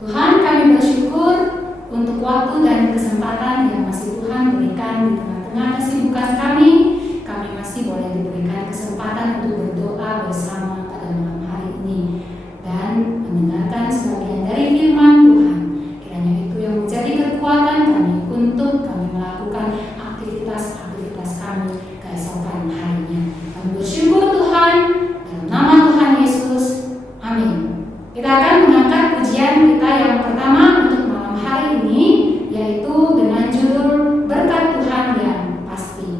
Tuhan, kami bersyukur untuk waktu dan kesempatan yang masih Tuhan berikan di tengah-tengah kesibukan kami. Kami masih boleh diberikan kesempatan untuk berdoa bersama pada malam hari ini dan mendengarkan sebagian dari firman Tuhan. Kiranya itu yang menjadi kekuatan kami untuk kami melakukan aktivitas-aktivitas kami keesokan harinya. Kami bersyukur Tuhan, dalam nama Tuhan Yesus. Amin. Kita akan mengangkat pujian kita yang pertama untuk malam hari ini, yaitu dengan judul Berkat Tuhan yang Pasti.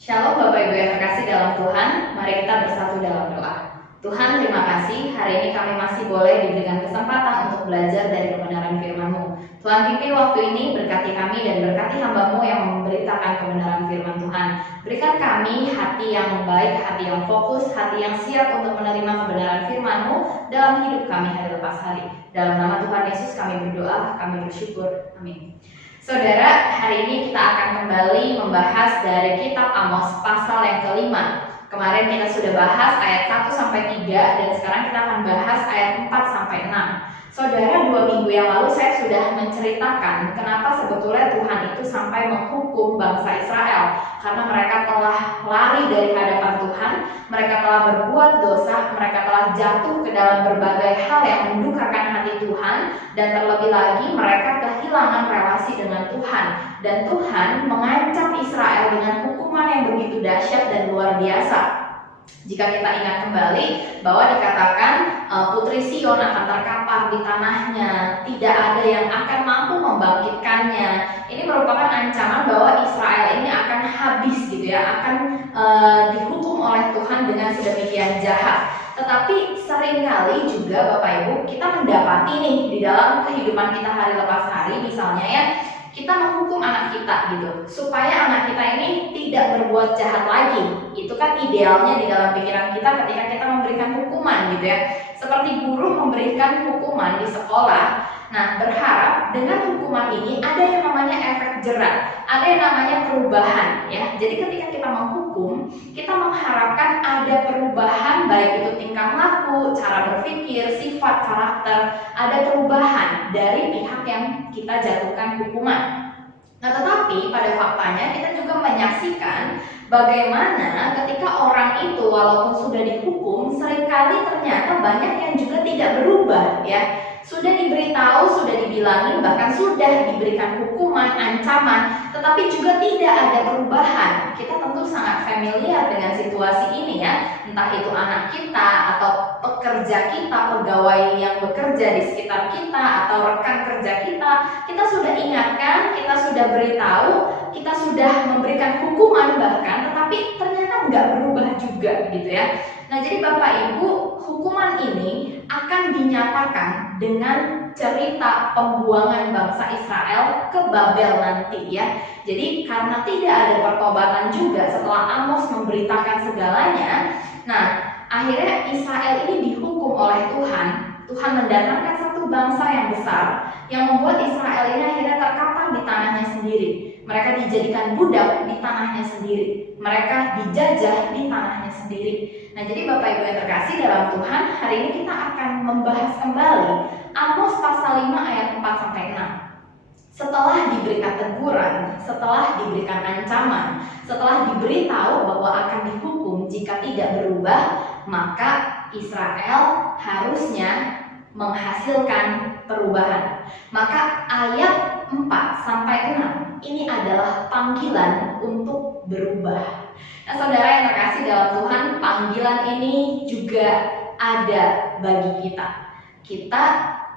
Shalom Bapak Ibu yang terkasih dalam Tuhan, mari kita bersatu dalam doa. Tuhan, terima kasih, hari ini kami masih boleh diberikan kesempatan untuk belajar dari kebenaran firman-Mu. Tuhan, pimpin waktu ini, berkati kami dan berkati hamba-Mu yang memberitakan kebenaran firman Tuhan. Berikan kami hati yang baik, hati yang fokus, hati yang siap untuk menerima kebenaran firman-Mu dalam hidup kami hari lepas hari. Dalam nama Tuhan Yesus kami berdoa, kami bersyukur. Amin. Saudara, hari ini kita akan kembali membahas dari kitab Amos pasal yang kelima. Kemarin kita sudah bahas ayat 1-3 dan sekarang kita akan bahas ayat 4-6. Saudara, 2 minggu yang lalu saya sudah menceritakan kenapa sebetulnya Tuhan itu sampai menghukum bangsa Israel. Karena mereka telah lari dari hadapan Tuhan, mereka telah berbuat dosa, mereka telah jatuh ke dalam berbagai hal yang mendukakan hati Tuhan, dan terlebih lagi mereka kehilangan relasi dengan Tuhan. Dan Tuhan mengancam Israel dengan hukuman yang begitu dahsyat dan luar biasa. Jika kita ingat kembali bahwa dikatakan Putri Sion akan terkapar di tanahnya, tidak ada yang akan mampu membangkitkannya. Ini merupakan ancaman bahwa Israel ini akan habis gitu ya, akan dihukum oleh Tuhan dengan sedemikian jahat. Tetapi seringkali juga Bapak Ibu kita mendapati nih di dalam kehidupan kita hari lepas hari, misalnya ya, kita menghukum anak kita gitu supaya anak kita ini tidak berbuat jahat lagi. Itu kan idealnya di dalam pikiran kita ketika kita memberikan hukuman gitu ya, seperti guru memberikan hukuman di sekolah. Nah, berharap dengan hukuman ini ada yang namanya efek jerat, ada yang namanya perubahan ya. Jadi ketika kita menghukum, kita mengharapkan ada perubahan, baik itu tingkah laku, cara berpikir, sifat, karakter, ada perubahan dari pihak yang kita jatuhkan hukuman. Nah, tetapi pada faktanya kita juga menyaksikan bagaimana ketika orang itu walaupun sudah dihukum, seringkali ternyata banyak yang juga tidak berubah ya. Sudah diberitahu, sudah dibilangin, bahkan sudah diberikan hukuman, ancaman, tetapi juga tidak ada perubahan. Kita tentu sangat familiar dengan situasi ini ya, entah itu anak kita atau pekerja kita, pegawai yang bekerja di sekitar kita atau rekan kerja kita sudah ingatkan, kita sudah beritahu, kita sudah memberikan hukuman bahkan, tetapi ternyata nggak berubah juga gitu ya. Nah, jadi Bapak Ibu, hukuman ini akan dinyatakan dengan cerita pembuangan bangsa Israel ke Babel nanti ya. Jadi karena tidak ada pertobatan juga setelah Amos memberitakan segalanya, nah akhirnya Israel ini dihukum oleh Tuhan. Tuhan mendatangkan satu bangsa yang besar yang membuat Israel ini akhirnya terkapar di tanahnya sendiri. Mereka dijadikan budak di tanahnya sendiri. Mereka dijajah di tanahnya sendiri. Nah, jadi Bapak Ibu yang terkasih dalam Tuhan, hari ini kita akan membahas kembali Amos pasal 5 ayat 4 sampai 6. Setelah diberikan teguran, setelah diberikan ancaman, setelah diberitahu bahwa akan dihukum jika tidak berubah, maka Israel harusnya menghasilkan perubahan. Maka ayat 4 sampai 6 ini adalah panggilan untuk berubah. Nah, saudara yang terkasih dalam Tuhan, panggilan ini juga ada bagi kita. Kita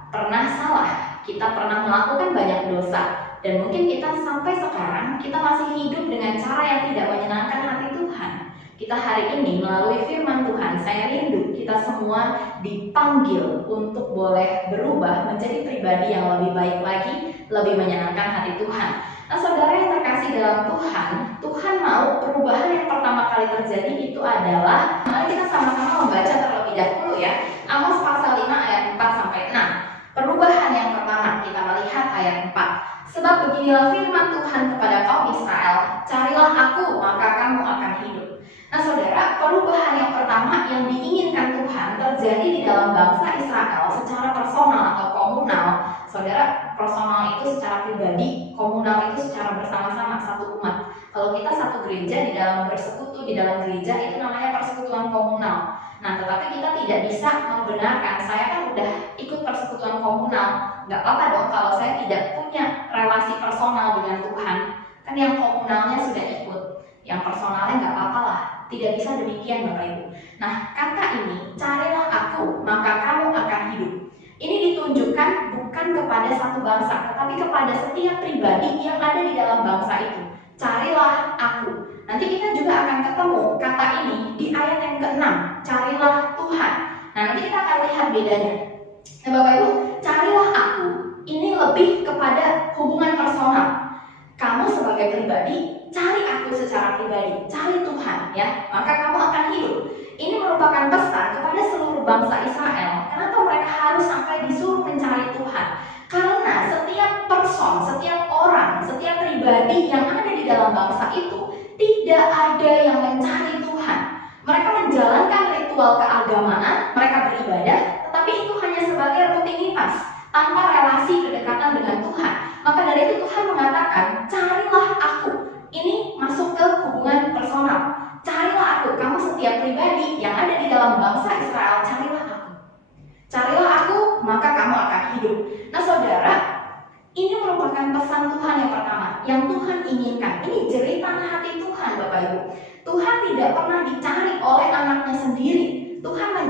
pernah salah, kita pernah melakukan banyak dosa, dan mungkin kita sampai sekarang kita masih hidup dengan cara yang tidak menyenangkan hati Tuhan. Kita hari ini melalui firman Tuhan, saya rindu kita semua dipanggil untuk boleh berubah menjadi pribadi yang lebih baik lagi, lebih menyenangkan hati Tuhan. Nah, saudara yang terkasih dalam Tuhan, Tuhan mau perubahan yang pertama kali terjadi itu adalah, mari kita sama-sama membaca terlebih dahulu ya, Amos pasal 5 ayat 4 sampai 6. Perubahan yang pertama kita melihat ayat 4. Sebab beginilah firman Tuhan kepada kaum Israel, carilah aku maka kamu akan hidup. Nah, saudara, perubahan yang pertama yang diinginkan Tuhan terjadi di dalam bangsa Israel secara personal atau komunal. Saudara, personal itu secara pribadi, komunal itu secara bersama-sama satu umat. Kalau kita satu gereja, di dalam bersekutu di dalam gereja itu namanya persekutuan komunal. Nah, tetapi kita tidak bisa membenarkan, saya kan udah ikut persekutuan komunal, nggak apa-apa dong kalau saya tidak punya relasi personal dengan Tuhan. Kan yang komunalnya sudah ikut, yang personalnya nggak apa-apa lah. Tidak bisa demikian Bapak Ibu. Nah, kata ini, carilah aku maka kamu akan hidup. Ini ditunjukkan bukan kepada satu bangsa, tetapi kepada setiap pribadi yang ada di dalam bangsa itu. Carilah aku. Nanti kita juga akan ketemu kata ini di ayat yang ke-6, carilah Tuhan. Nah, nanti kita akan lihat bedanya. Nah, Bapak Ibu, carilah aku ini lebih kepada hubungan personal. Kamu sebagai pribadi, cari aku secara pribadi, cari Tuhan ya, maka kamu akan hidup. Ini merupakan pesan kepada seluruh bangsa Israel. Kenapa mereka harus sampai disuruh mencari Tuhan? Karena setiap person, setiap orang, setiap pribadi yang ada di dalam bangsa itu tidak ada yang mencari Tuhan. Mereka menjalankan ritual keagamaan, mereka beribadah, tetapi itu hanya sebagai rutinitas, tanpa relasi kedekatan dengan Tuhan. Maka dari itu Tuhan mengatakan, carilah aku. Ini masuk ke hubungan personal. Carilah aku, kamu setiap pribadi yang ada di dalam bangsa Israel, carilah aku. Carilah aku, maka kamu akan hidup. Nah, saudara, ini merupakan pesan Tuhan yang pertama, yang Tuhan inginkan. Ini jeritan hati Tuhan, Bapak Ibu. Tuhan tidak pernah dicari oleh anaknya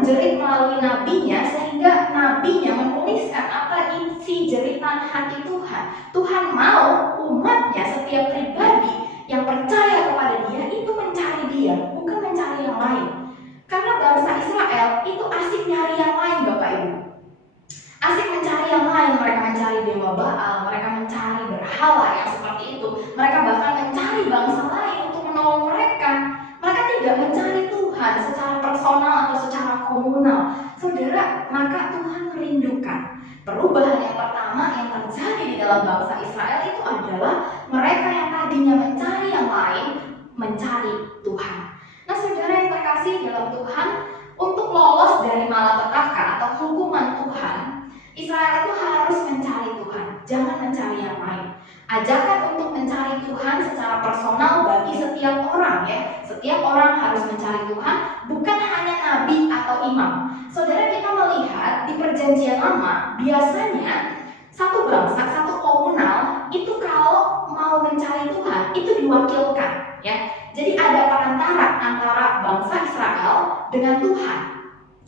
menjerit melalui nabinya, sehingga nabinya menuliskan apa isi jeritan hati Tuhan. Tuhan mau umatnya, setiap pribadi yang percaya kepada dia itu mencari dia, bukan mencari yang lain. Karena bangsa Israel itu asik nyari yang lain, Bapak Ibu. Asik mencari yang lain, mereka mencari dewa Baal, mereka mencari berhala yang seperti itu. Mereka bahkan mencari bangsa lain untuk menolong mereka. Mereka tidak mencari Tuhan secara personal atau secara komunal. Saudara, maka Tuhan merindukan. Perubahan yang pertama yang terjadi di dalam bangsa Israel itu adalah mereka yang tadinya mencari yang lain, mencari Tuhan. Nah, saudara yang terkasih dalam Tuhan, untuk lolos dari malapetaka atau hukuman Tuhan, Israel itu harus mencari Tuhan, jangan mencari yang lain. Ajakan untuk mencari Tuhan secara personal bagi setiap orang, ya. Setiap orang harus mencari Tuhan, bukan hanya nabi atau imam. Saudara, kita melihat di Perjanjian Lama, biasanya satu bangsa, satu komunal itu kalau mau mencari Tuhan itu diwakilkan, ya. Jadi ada perantara antara bangsa Israel dengan Tuhan.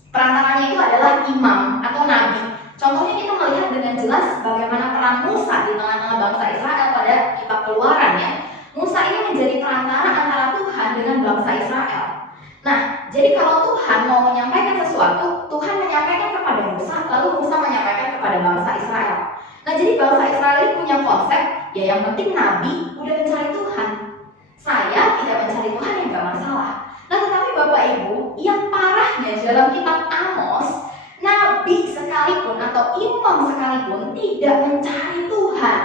Perantaranya itu adalah imam atau nabi. Contohnya kita melihat dengan jelas bagaimana peran Musa di tengah-tengah bangsa Israel pada kitab Keluaran, ya. Musa ini menjadi perantara antara Tuhan dengan bangsa Israel. Nah, jadi kalau Tuhan mau menyampaikan sesuatu, Tuhan menyampaikan kepada Musa, lalu Musa menyampaikan kepada bangsa Israel. Nah, jadi bangsa Israel ini punya konsep, ya yang penting nabi udah mencari Tuhan. Saya tidak mencari Tuhan yang gak masalah. Nah, tetapi Bapak Ibu, yang parahnya dalam kitab Amos, nabi sekalipun atau imam sekalipun tidak mencari Tuhan.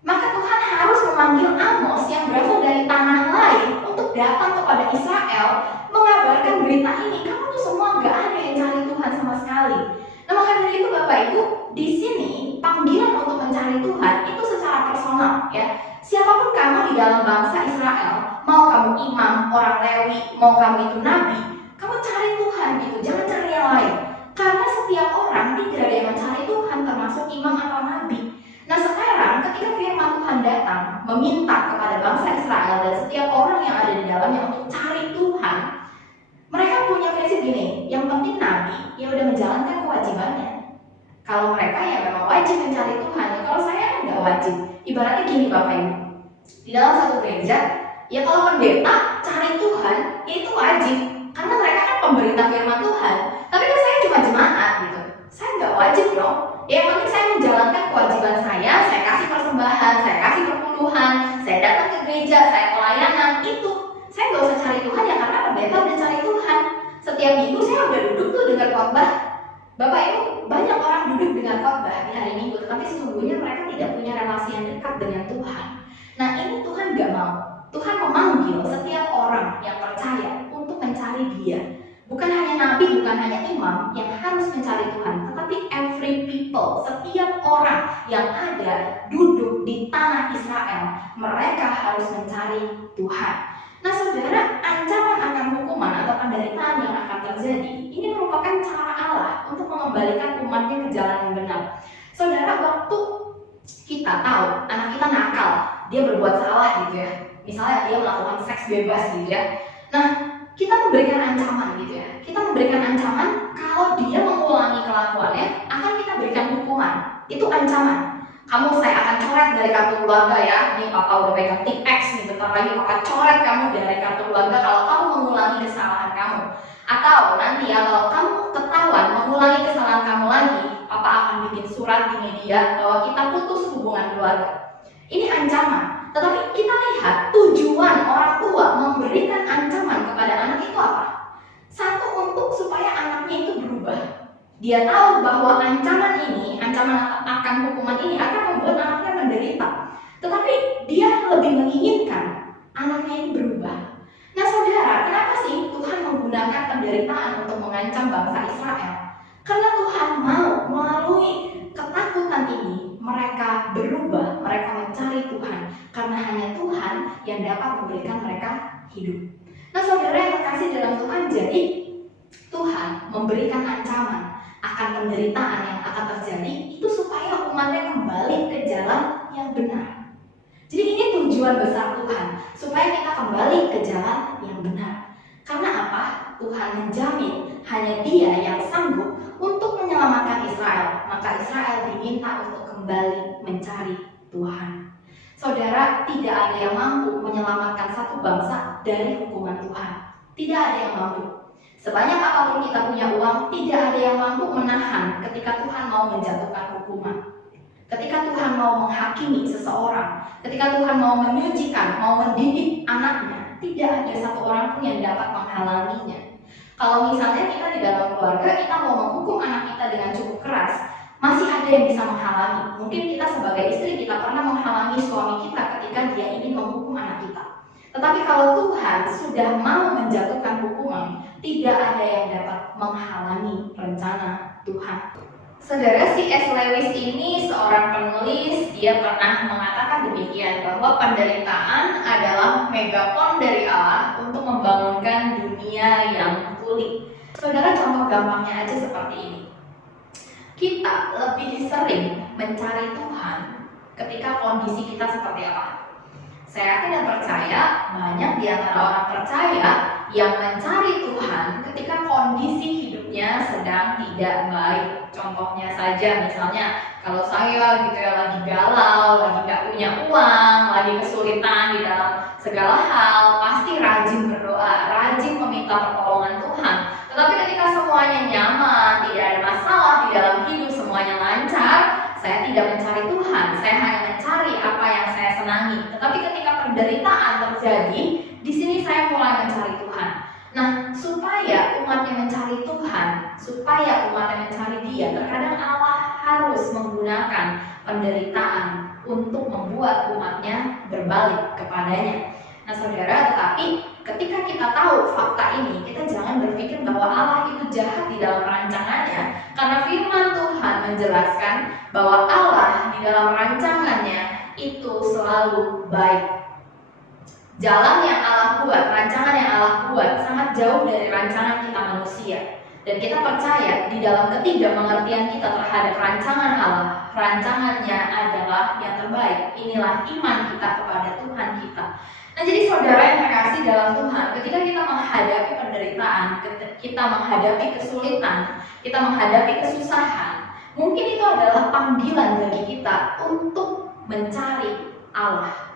Maka Tuhan harus memanggil Amos yang berasal dari tanah lain untuk datang kepada Israel mengabarkan berita ini. Kamu tuh semua gak ada yang cari Tuhan sama sekali. Nah, maka dari itu Bapak Ibu, di sini panggilan untuk mencari Tuhan itu secara personal, ya. Siapapun kamu di dalam bangsa Israel, mau kamu imam, orang Lewi, mau kamu itu nabi, kamu cari Tuhan gitu, jangan cari yang lain. Karena setiap orang tidak ada yang mencari Tuhan, termasuk imam atau nabi. Nah, sekarang ketika firman Tuhan datang meminta kepada bangsa Israel dan setiap orang yang ada di dalamnya untuk cari Tuhan, mereka punya prinsip gini, yang penting nabi ya udah menjalankan kewajibannya. Kalau mereka ya memang wajib mencari Tuhan, ya kalau saya kan nggak wajib. Ibaratnya gini Bapak Ibu, di dalam satu gereja, ya kalau pendeta cari Tuhan, ya itu wajib, karena mereka kan pemberita firman Tuhan. Tapi kan saya cuma jemaat gitu, saya nggak wajib dong. Ya yang penting saya menjalankan kewajiban saya kasih persembahan, saya kasih perpuluhan, saya datang ke gereja, saya pelayanan, itu. Saya nggak usah cari Tuhan ya karena pendeta udah cari Tuhan. Setiap minggu saya udah duduk tuh dengar khotbah. Bapak Ibu, banyak orang duduk dengan khotbah di hari Minggu, tapi sesungguhnya mereka tidak punya relasi yang dekat dengan Tuhan. Nah, ini Tuhan gak mau. Tuhan memanggil setiap orang yang percaya untuk mencari Dia. Bukan hanya nabi, bukan hanya imam yang harus mencari Tuhan, tetapi every people, setiap orang yang ada duduk di tanah Israel, mereka harus mencari Tuhan. Nah, saudara, ancaman akan hukuman atau penderitaan yang akan terjadi ini merupakan cara Allah untuk mengembalikan umatnya ke jalan yang benar. Saudara, waktu kita tahu anak kita nakal, dia berbuat salah gitu ya, misalnya dia melakukan seks bebas gitu ya, nah kita memberikan ancaman gitu ya, kita memberikan ancaman kalau dia mengulangi kelakuannya akan kita berikan hukuman. Itu ancaman. Kamu saya akan coret dari kartu keluarga ya. Ini papa udah pegang tip X nih, bentar lagi papa coret kamu dari kartu keluarga kalau kamu mengulangi kesalahan kamu. Atau nanti ya kalau kamu ketahuan mengulangi kesalahan kamu lagi, papa akan bikin surat di media bahwa kita putus hubungan keluarga. Ini ancaman. Tetapi kita lihat tujuan orang tua memberikan ancaman kepada anak itu apa? Satu, untuk supaya anaknya itu berubah. Dia tahu bahwa ancaman ini, ancaman akan hukuman ini akan membuat anaknya menderita. Tetapi dia lebih menginginkan anaknya ini berubah. Nah saudara, kenapa sih Tuhan menggunakan penderitaan untuk mengancam bangsa Israel? Karena Tuhan mau melalui ketakutan ini mereka berubah, mereka mencari Tuhan. Karena hanya Tuhan yang dapat memberikan mereka hidup. Nah saudara yang terkasih dalam Tuhan, jadi Tuhan memberikan ancaman akan penderitaan yang akan terjadi itu supaya umatnya kembali ke jalan yang benar. Jadi ini tujuan besar Tuhan, supaya kita kembali ke jalan yang benar. Karena apa? Tuhan menjamin hanya Dia yang sanggup untuk menyelamatkan Israel, maka Israel diminta untuk kembali mencari Tuhan. Saudara, tidak ada yang mampu menyelamatkan satu bangsa dari hukuman Tuhan. Tidak ada yang mampu. Sebanyak apapun kita punya uang, tidak ada yang mampu menahan ketika Tuhan mau menjatuhkan hukuman. Ketika Tuhan mau menghakimi seseorang, ketika Tuhan mau menyucikan, mau mendidik anaknya, tidak ada satu orang pun yang dapat menghalanginya. Kalau misalnya kita di dalam keluarga, kita mau menghukum anak kita dengan cukup keras, masih ada yang bisa menghalangi. Mungkin kita sebagai istri, kita pernah menghalangi suami kita ketika dia ingin menghukum anak kita. Tetapi kalau Tuhan sudah mau menjatuhkan hukuman, tidak ada yang dapat menghalangi rencana Tuhan. Saudara, C.S. Lewis ini seorang penulis, dia pernah mengatakan demikian, bahwa penderitaan adalah megafon dari Allah untuk membangunkan dunia yang pulih. Saudara, contoh gampangnya aja seperti ini. Kita lebih sering mencari Tuhan ketika kondisi kita seperti apa? Saya yakin dan percaya banyak di antara orang percaya yang mencari Tuhan ketika kondisi hidupnya sedang tidak baik. Contohnya saja, misalnya kalau saya gitu ya lagi galau, lagi gak punya uang, lagi kesulitan di dalam segala hal, pasti rajin berdoa, rajin meminta pertolongan Tuhan. Tetapi ketika semuanya nyaman, tidak ada masalah di dalam hidup, semuanya lancar, saya tidak mencari Tuhan, saya hanya mencari apa yang saya senangi. Tetapi ketika penderitaan terjadi, di sini saya mulai mencari Tuhan. Nah, supaya umatnya mencari Tuhan, supaya umatnya mencari Dia, terkadang Allah harus menggunakan penderitaan untuk membuat umatnya berbalik kepadanya. Nah, saudara, tetapi ketika kita tahu fakta ini, kita jangan berpikir bahwa Allah itu jahat di dalam rancangannya, karena firman Tuhan menjelaskan bahwa Allah di dalam rancangannya itu selalu baik. Jalan yang Allah buat, rancangan yang Allah buat sangat jauh dari rancangan kita manusia. Dan kita percaya di dalam ketidakmengertian kita terhadap rancangan Allah, rancangannya adalah yang terbaik. Inilah iman kita kepada Tuhan kita. Nah, jadi saudara yang terkasih dalam Tuhan, ketika kita menghadapi penderitaan, kita menghadapi kesulitan, kita menghadapi kesusahan, mungkin itu adalah panggilan bagi kita untuk mencari Allah.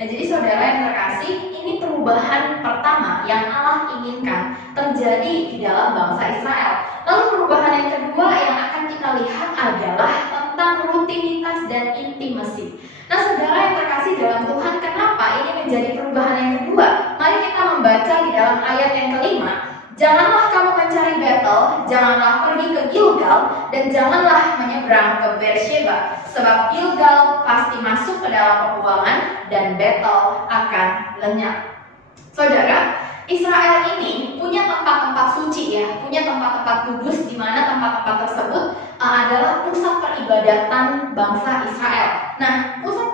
Nah, jadi saudara yang terkasih, ini perubahan pertama yang Allah inginkan terjadi di dalam bangsa Israel. Lalu perubahan yang kedua yang akan kita lihat adalah tentang rutinitas dan intimasi. Nah, saudara yang terkasih dalam Tuhan, kenapa ini menjadi perubahan yang kedua? Mari kita membaca di dalam ayat yang kelima. Janganlah kamu mencari Betel, janganlah pergi ke Gilgal, dan janganlah menyeberang ke Beersheba, sebab Gilgal pasti masuk ke dalam pembuangan dan Betel akan lenyap. Saudara, Israel ini punya tempat-tempat suci ya, punya tempat-tempat kudus di mana tempat-tempat tersebut adalah pusat peribadatan bangsa Israel. Nah, pusat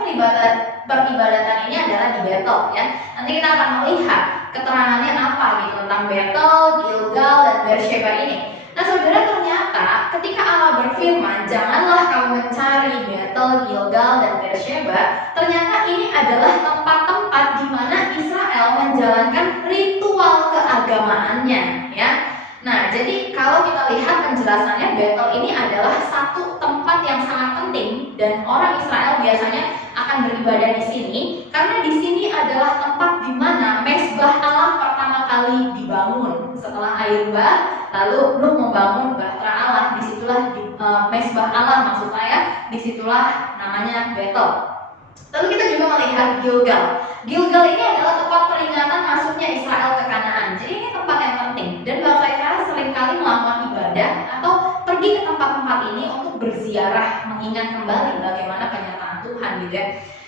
peribadatan ini adalah di Betel ya. Nanti kita akan melihat keterangannya apa gitu tentang Betel, Gilgal, dan Beersheba ini. Nah, saudara, ternyata ketika Allah berfirman, janganlah kamu mencari Betel, Gilgal, dan Beersheba, ternyata ini adalah tempat-tempat di mana Israel menjalankan ritual keagamaannya, ya. Nah, jadi kalau kita lihat penjelasannya, Betel ini adalah satu tempat yang sangat penting dan orang Israel biasanya akan beribadah di sini karena di sini adalah tempat di mana mezbah Allah pertama kali dibangun. Setelah air bah, lalu Nuh membangun bahtera Allah, disitulah mezbah Allah maksud saya, disitulah namanya Betel. Lalu kita juga melihat Gilgal. Gilgal ini adalah tempat peringatan masuknya Israel ke Kanaan. Jadi ini tempat yang penting dan bangsa Israel seringkali melakukan ibadah atau pergi ke tempat-tempat ini untuk berziarah, mengingat kembali bagaimana kenyataan Tuhan gitu ya.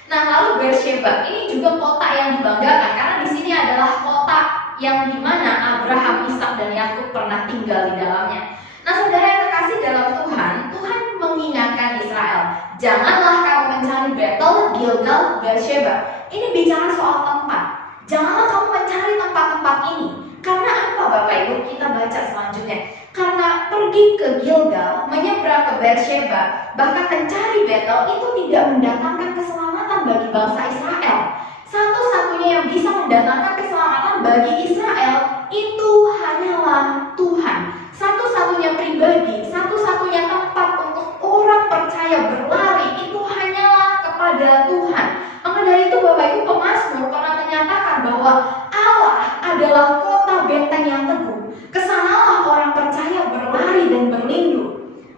Nah, lalu Beersheba ini juga kota yang dibanggakan karena di sini adalah kota yang dimana Abraham, Ishak, dan Yakub pernah tinggal di dalamnya. Nah, saudara yang terkasih dalam Tuhan, Tuhan mengingatkan Israel, janganlah kamu mencari Betel, Gilgal, Beersheba. Ini bicara soal tempat. Janganlah kamu mencari tempat-tempat ini. Karena apa, Bapak Ibu? Kita baca selanjutnya. Karena pergi ke Gilgal, menyeberang ke Beersheba, bahkan mencari Betel itu tidak mendatangkan keselamatan bagi bangsa Israel. Satu-satunya yang bisa mendatangkan keselamatan bagi Israel itu hanya hanyalah Tuhan. Satu-satunya pribadi, satu-satunya tempat untuk orang percaya berlari itu hanyalah kepada Tuhan. Maka dari itu Bapak Ibu pemazmur pernah menyatakan bahwa Allah adalah kota benteng yang teguh. Kesanalah orang percaya berlari dan berlindung.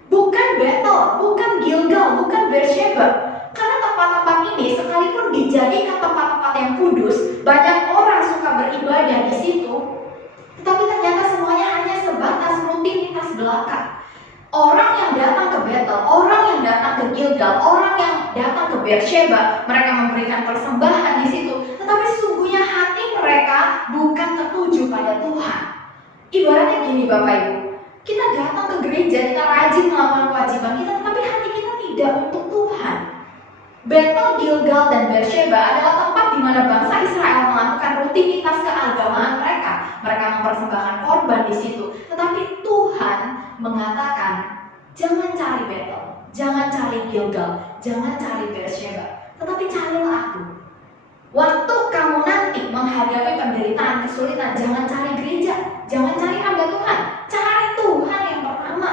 Bukan Betel, bukan Gilgal, bukan Beersheba. Karena tempat-tempat ini sekalipun dijadikan tempat-tempat yang kudus, banyak orang suka beribadah di situ, tetapi ternyata semuanya hanya sebatas rutinitas belaka. Orang yang datang ke Betel, orang yang datang ke Gilgal, orang yang datang ke Beersheba, mereka memberikan persembahan di situ, tetapi sesungguhnya hati mereka bukan tertuju pada Tuhan. Ibaratnya gini Bapak Ibu, kita datang ke gereja, kita rajin melakukan kewajiban kita, tetapi hati kita tidak untuk Tuhan. Betel, Gilgal, dan Beersheba adalah tempat di mana bangsa Israel melakukan rutinitas keagamaan mereka. Mereka mempersembahkan korban di situ. Tetapi Tuhan mengatakan, jangan cari Betel, jangan cari Gilgal, jangan cari Beersheba, tetapi carilah Aku. Waktu kamu nanti menghadapi penderitaan, kesulitan, jangan cari gereja, jangan cari hamba Tuhan, cari Tuhan yang pertama.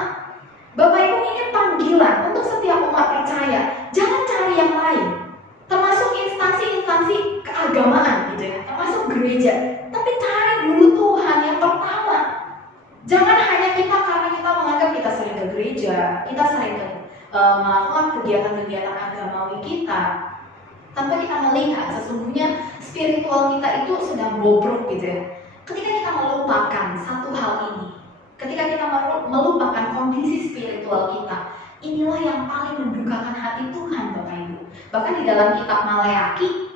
Bapak Ibu, ini panggilan untuk setiap umat percaya. Jangan cari yang lain, termasuk instansi-instansi keagamaan gitu ya, termasuk gereja. Tapi cari dulu Tuhan yang pertama. Jangan hanya kita karena kita menganggap kita sering ke gereja, kita sering melakukan kegiatan-kegiatan agamawi kita, tanpa kita melihat sesungguhnya spiritual kita itu sedang bobrok gitu ya. Ketika kita melupakan satu hal ini, ketika kita melupakan kondisi spiritual kita, inilah yang paling mendukakan hati Tuhan Bapak Ibu. Bahkan di dalam kitab Maleaki,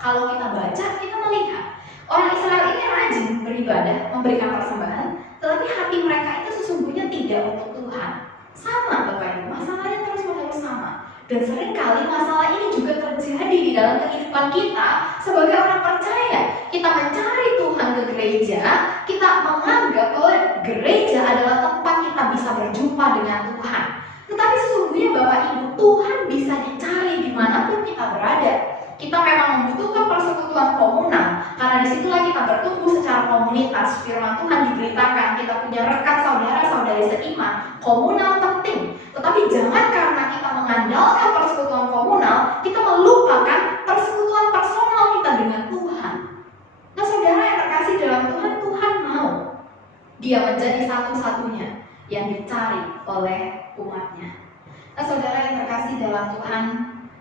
kalau kita baca, kita melihat orang Israel ini rajin beribadah, memberikan persembahan, tetapi hati mereka itu sesungguhnya tidak untuk Tuhan. Sama Bapak Ibu, masalahnya terus-menerus sama. Dan seringkali masalah ini juga terjadi di dalam kehidupan kita sebagai orang percaya. Kita mencari Tuhan ke gereja, kita menganggap bahwa gereja adalah tempat kita bisa berjumpa dengan Tuhan. Tetapi sesungguhnya Bapak Ibu, Tuhan bisa dicari dimanapun kita berada. Kita memang membutuhkan persekutuan komunal, karena disitulah kita bertumbuh secara komunitas. Firman Tuhan diberitakan, kita punya rekan saudara-saudari seiman, komunal penting. Tetapi jangan karena kita mengandalkan persekutuan komunal, kita melupakan persekutuan personal kita dengan Tuhan. Nah saudara yang terkasih dalam Tuhan, Tuhan mau Dia menjadi satu-satunya yang dicari oleh umatnya. Nah saudara yang terkasih dalam Tuhan,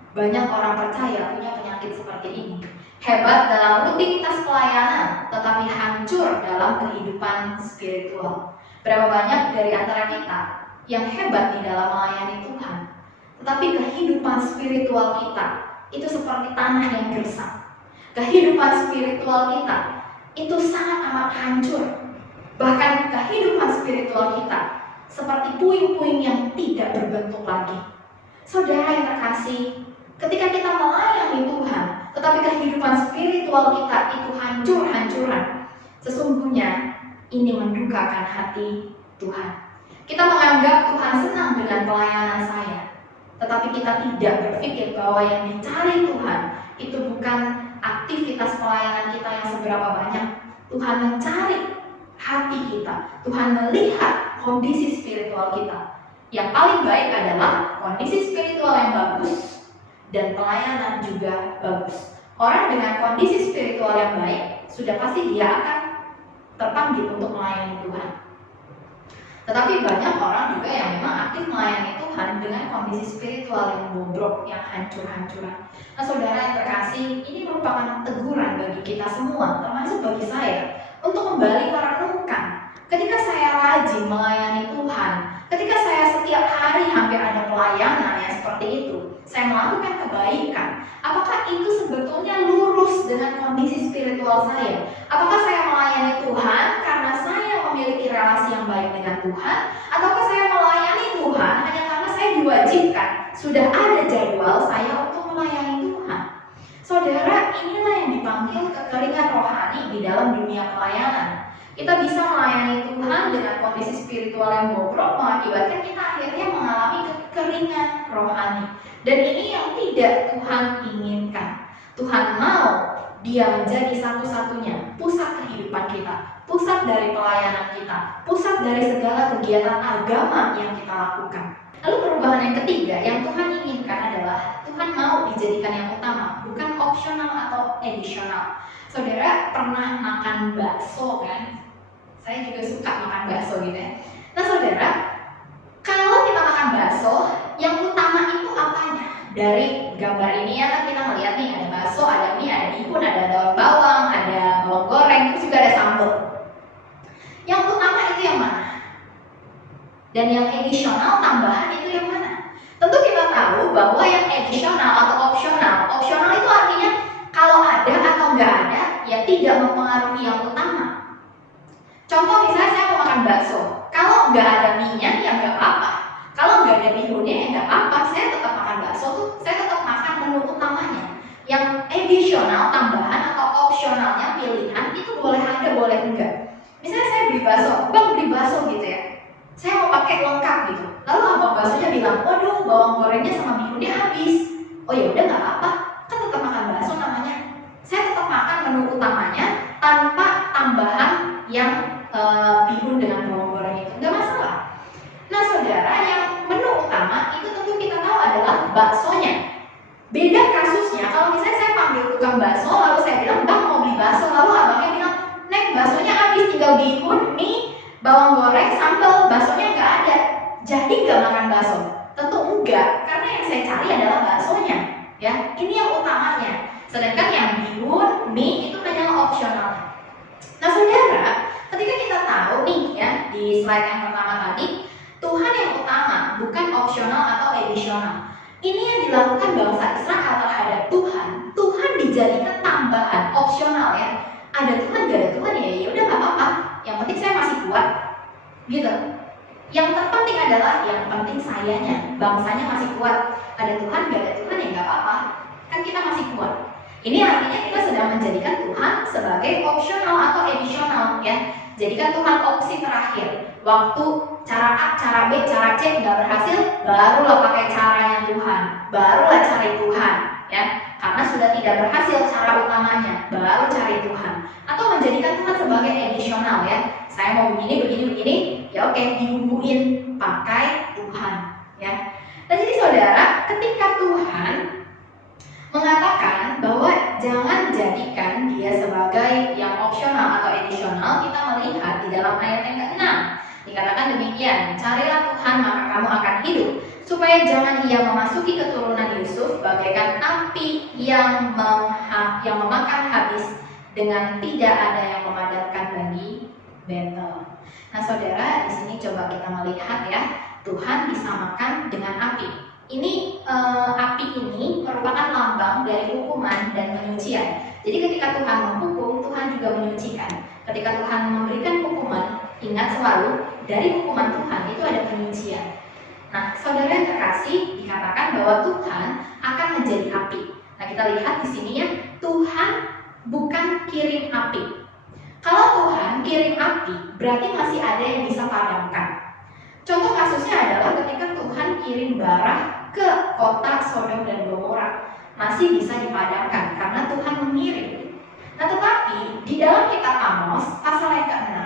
banyak orang percaya punya penyakit seperti ini. Hebat dalam rutinitas pelayanan, tetapi hancur dalam kehidupan spiritual. Berapa banyak dari antara kita yang hebat di dalam melayani Tuhan, tetapi kehidupan spiritual kita itu seperti tanah yang gersang. Kehidupan spiritual kita itu sangat amat hancur. Bahkan kehidupan spiritual kita seperti puing-puing yang tidak berbentuk lagi. Saudara yang terkasih, ketika kita melayani Tuhan, tetapi kehidupan spiritual kita itu hancur-hancuran, sesungguhnya ini mendukakan hati Tuhan. Kita menganggap Tuhan senang dengan pelayanan saya, tetapi kita tidak berpikir bahwa yang dicari Tuhan itu bukan aktivitas pelayanan kita yang seberapa banyak. Tuhan mencari hati kita, Tuhan melihat kondisi spiritual kita. Yang paling baik adalah kondisi spiritual yang bagus dan pelayanan juga bagus. Orang dengan kondisi spiritual yang baik, sudah pasti dia akan terpanggil untuk melayani Tuhan. Tetapi banyak orang juga yang memang aktif melayani Tuhan dengan kondisi spiritual yang bobrok, yang hancur-hancuran. Nah saudara yang terkasih, ini merupakan teguran bagi kita semua, termasuk bagi saya, untuk kembali merenungkan. Ketika saya rajin melayani Tuhan, ketika saya setiap hari hampir ada pelayanan yang seperti itu, saya melakukan kebaikan, apakah itu sebetulnya lurus dengan kondisi spiritual saya? Apakah saya melayani Tuhan karena saya memiliki relasi yang baik dengan Tuhan, ataukah saya melayani Tuhan hanya karena saya diwajibkan, sudah ada jadwal saya untuk melayani Tuhan? Saudara, inilah yang dipanggil kekeringan rohani di dalam dunia pelayanan. Kita bisa melayani Tuhan dengan kondisi spiritual yang bobrok, mengakibatkan kita akhirnya mengalami kekeringan rohani. Dan ini yang tidak Tuhan inginkan. Tuhan mau Dia menjadi satu-satunya pusat kehidupan kita, pusat dari pelayanan kita, pusat dari segala kegiatan agama yang kita lakukan. Lalu perubahan yang ketiga yang Tuhan inginkan adalah Tuhan mau dijadikan yang utama, bukan opsional atau additional. Saudara pernah makan bakso kan? Saya juga suka makan bakso gitu ya. Nah saudara, kalau kita makan bakso, yang utama itu apanya? Dari gambar ini ya kan kita melihat nih ada bakso, ada mie, ada bihun, ada daun bawang, ada bawang goreng, terus juga ada sambal. Yang utama itu yang mana? Dan yang additional, tambahan itu yang mana? Tentu kita tahu bahwa yang additional atau opsional itu artinya kalau ada atau nggak ada, ya tidak mempengaruhi yang utama. Contoh misalnya saya mau makan bakso, kalau nggak ada mie-nya ya nggak apa-apa. Kalau nggak ada bihunnya ya nggak apa-apa, saya tetap makan bakso tuh, saya tetap makan menu utamanya. Yang additional, tambahan atau opsionalnya pilihan itu boleh ada, boleh enggak. Misalnya saya beli bakso, bang beli bakso gitu ya, saya mau pakai lengkap gitu. Lalu abang baksonya bilang, waduh bawang gorengnya sama bihunnya habis. Oh ya udah nggak apa-apa, kan tetap makan bakso namanya. Saya tetap makan menu utamanya tanpa tambahan yang bihun dengan bawang goreng itu, nggak masalah. Nah saudara, yang menu utama itu tentu kita tahu adalah baksonya. Beda kasusnya kalau misalnya saya panggil tukang bakso lalu saya bilang, bang mau beli bakso, lalu abangnya bilang, nek baksonya habis, tinggal bihun, mie, bawang goreng, sambal, baksonya nggak ada, jadi nggak makan bakso? Tentu enggak, karena yang saya cari adalah baksonya, ya ini yang utamanya. Sedangkan yang bihun, mie itu hanyalah opsionalnya. Nah saudara, ketika kita tahu nih ya di slide yang pertama tadi, Tuhan yang utama, bukan opsional atau additional. Ini yang dilakukan bangsa Israel terhadap Tuhan. Tuhan dijadikan tambahan, opsional ya. Ada Tuhan, gak ada Tuhan ya udah nggak apa-apa. Yang penting saya masih kuat, gitu. Yang terpenting adalah yang penting sayanya, bangsanya masih kuat. Ada Tuhan, gak ada Tuhan ya nggak apa-apa. Kan kita masih kuat. Ini artinya kita sedang menjadikan Tuhan sebagai opsional atau additional ya. Jadikan Tuhan opsi terakhir. Waktu cara A, cara B, cara C nggak berhasil, barulah pakai caranya Tuhan, barulah cari Tuhan ya. Karena sudah tidak berhasil cara utamanya, baru cari Tuhan. Atau menjadikan Tuhan sebagai additional ya. Saya mau begini, ya oke, dibumbuin pakai Tuhan ya. Nah jadi saudara, ketika Tuhan mengatakan bahwa jangan jadikan dia sebagai yang opsional atau additional, kita melihat di dalam ayat yang ke-6 dikatakan demikian, carilah Tuhan maka kamu akan hidup, supaya jangan ia memasuki keturunan Yusuf bagaikan api yang memakan habis dengan tidak ada yang memadamkan bagi Betel. Nah saudara, di sini coba kita melihat ya, Tuhan disamakan dengan api. Ini api ini merupakan lambang dari hukuman dan penyucian. Jadi ketika Tuhan menghukum, Tuhan juga menyucikan. Ketika Tuhan memberikan hukuman, ingat selalu dari hukuman Tuhan itu ada penyucian. Nah, saudara yang terkasih, dikatakan bahwa Tuhan akan menjadi api. Nah, kita lihat di sini ya, Tuhan bukan kirim api. Kalau Tuhan kirim api, berarti masih ada yang bisa padamkan. Contoh kasusnya adalah ketika Tuhan kirim bara ke kota Sodom dan Gomora, masih bisa dipadamkan karena Tuhan mengirim. Nah tetapi di dalam kitab Amos pasal yang ke-6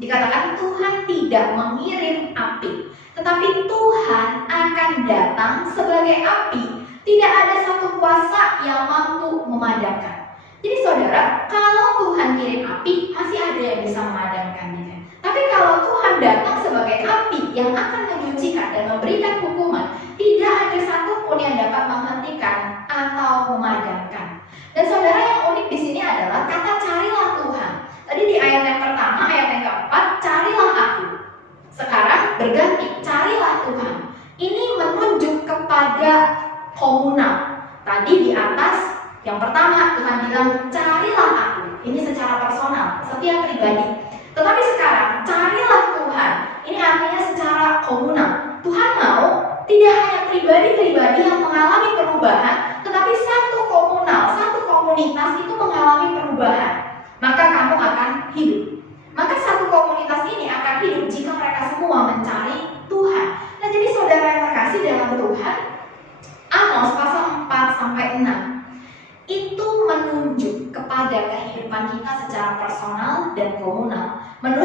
dikatakan Tuhan tidak mengirim api, tetapi Tuhan akan datang sebagai api. Tidak ada satu kuasa yang mampu memadamkan. Jadi saudara, kalau Tuhan kirim api, masih ada yang bisa memadamkan gitu. Tapi kalau Tuhan datang sebagai api yang akan menyucikan dan memberikan hukuman, tidak ada satupun yang dapat menghentikan atau memadamkan. Dan saudara, yang unik di sini adalah kata carilah Tuhan. Tadi di ayat yang pertama, ayat yang keempat, carilah aku. Sekarang berganti, carilah Tuhan. Ini menunjuk kepada komunal. Tadi di atas, yang pertama Tuhan bilang carilah aku. Ini secara personal, setiap pribadi. Tetapi sekarang carilah Tuhan. Ini artinya secara komunal. Tuhan mau tidak hanya pribadi-pribadi yang mengalami perubahan, tetapi satu komunal, satu komunitas itu mengalami perubahan. Maka kamu akan hidup. Maka satu komunitas ini akan hidup jika mereka semua mencari Tuhan. Nah jadi saudara yang terkasih dalam Tuhan, Amos pasal 4-6 itu menunjuk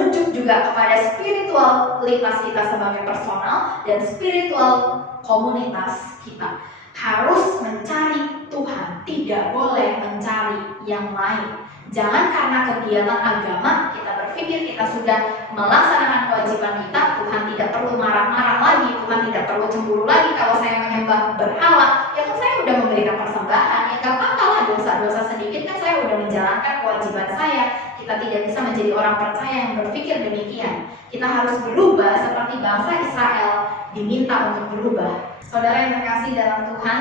merujuk juga kepada spiritualitas kita sebagai personal dan spiritual komunitas kita. Harus mencari Tuhan, tidak boleh mencari yang lain. Jangan karena kegiatan agama kita berpikir kita sudah melaksanakan kewajiban kita, Tuhan tidak perlu marah-marah lagi, Tuhan tidak perlu cemburu lagi kalau saya menyembah berhala. Ya kan saya udah memberikan persembahan, ya gak apa-apa lah dosa-dosa sedikit, kan saya udah menjalankan kewajiban saya. Kita tidak bisa menjadi orang percaya yang berpikir demikian. Kita harus berubah seperti bangsa Israel diminta untuk berubah. Saudara yang terkasih dalam Tuhan,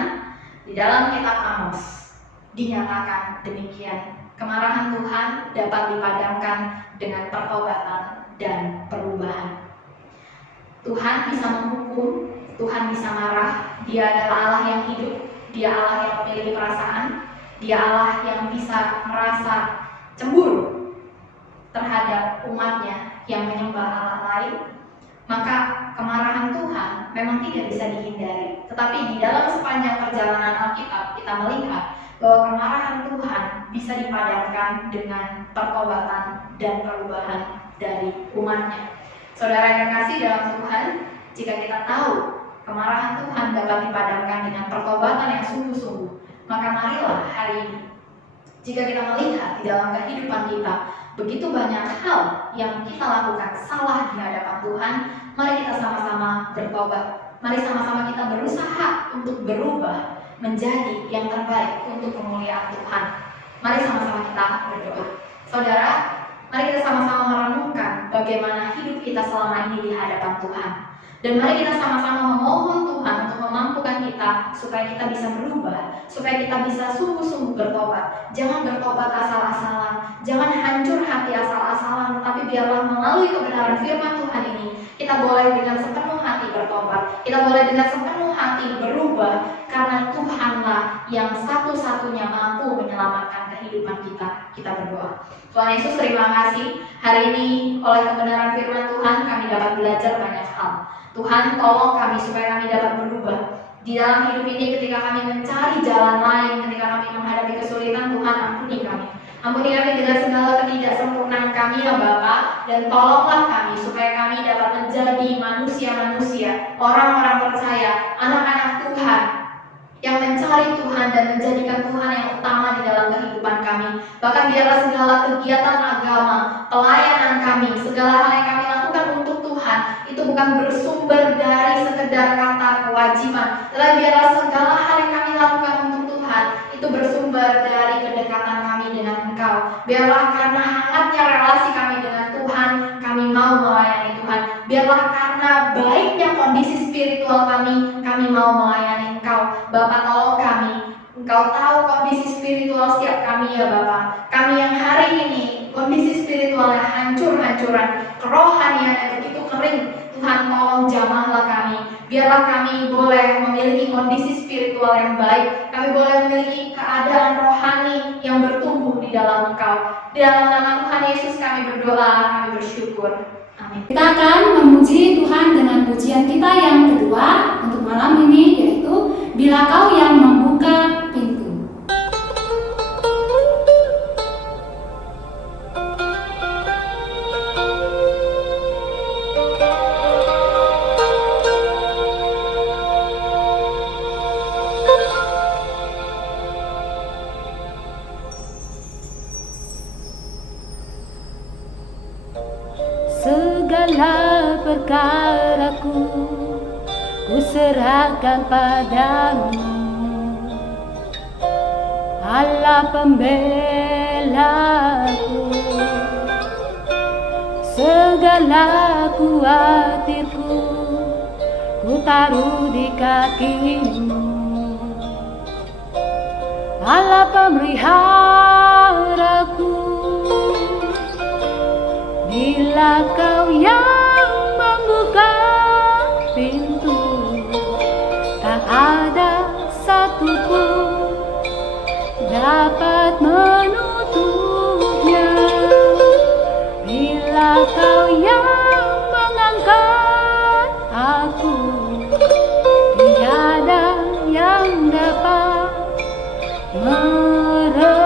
di dalam kitab Amos dinyatakan demikian. Kemarahan Tuhan dapat dipadamkan dengan pertobatan dan perubahan. Tuhan bisa menghukum, Tuhan bisa marah. Dia adalah Allah yang hidup, Dia Allah yang memiliki perasaan, Dia Allah yang bisa merasa cemburu terhadap umatnya yang menyembah Allah lain. Maka kemarahan Tuhan memang tidak bisa dihindari. Tetapi di dalam sepanjang perjalanan Alkitab kita melihat bahwa kemarahan Tuhan bisa dipadamkan dengan pertobatan dan perubahan dari umatnya. Saudara yang terkasih dalam Tuhan, jika kita tahu kemarahan Tuhan dapat dipadamkan dengan pertobatan yang sungguh-sungguh, maka marilah hari ini, jika kita melihat di dalam kehidupan kita begitu banyak hal yang kita lakukan salah di hadapan Tuhan, mari kita sama-sama bertobat. Mari sama-sama kita berusaha untuk berubah menjadi yang terbaik untuk kemuliaan Tuhan. Mari sama-sama kita berdoa. Saudara, mari kita sama-sama merenungkan bagaimana hidup kita selama ini di hadapan Tuhan. Dan mari kita sama-sama memohon Tuhan untuk memampukan kita supaya kita bisa berubah, supaya kita bisa sungguh-sungguh bertobat. Jangan bertobat asal-asalan, jangan hancur hati asal-asalan, tetapi biarlah melalui kebenaran firman Tuhan ini kita boleh dengan sepenuh hati bertobat, kita boleh dengan sepenuh hati berubah, karena Tuhanlah yang satu-satunya mampu menyelamatkan kehidupan kita. Kita berdoa. Tuhan Yesus, terima kasih hari ini oleh kebenaran firman Tuhan kami dapat belajar banyak hal. Tuhan, tolong kami supaya kami dapat berubah di dalam hidup ini. Ketika kami mencari jalan lain, ketika kami menghadapi kesulitan, Tuhan ampuni kami. Ampuni kami dengan segala ketidaksempurnaan kami ya Bapa, dan tolonglah kami supaya kami dapat menjadi manusia-manusia, orang-orang percaya, anak-anak Tuhan yang mencari Tuhan dan menjadikan Tuhan yang utama di dalam kehidupan kami. Bahkan biarlah segala kegiatan agama, pelayanan kami, segala hal yang kami lakukan untuk Tuhan itu bukan bersumber dari sekedar kata kewajiban, tetapi biarlah segala hal yang kami lakukan untuk Tuhan itu bersumber dari kedekatan kami dengan Engkau. Biarlah karena hangatnya relasi kami dengan Tuhan, kami mau melayani Tuhan. Biarlah karena baiknya kondisi spiritual kami mau melayani Engkau. Bapa, tolong kami. Engkau tahu kondisi spiritual setiap kami ya Bapa. Kami yang hari ini kondisi spiritualnya hancur-hancuran, kerohanian yang begitu kering. Tuhan, tolong jamahlah kami. Biarlah kami boleh memiliki kondisi spiritual yang baik. Kami boleh memiliki keadaan rohani yang bertumbuh di dalam Engkau. Di dalam nama Tuhan Yesus kami berdoa, kami bersyukur. Amin. Kita akan memuji Tuhan dengan pujian kita yang kedua untuk malam ini, yaitu Bila Kau Yang Membuka Pintu. Segala perkaraku ku serahkan padamu, Allah pembelaku. Segala kuatirku ku taruh di kakimu, Allah pemeliharaku. Bila Kau yang membuka pintu, tak ada satupun dapat menutupnya. Bila Kau yang mengangkat aku, tiada yang dapat merendahkanku.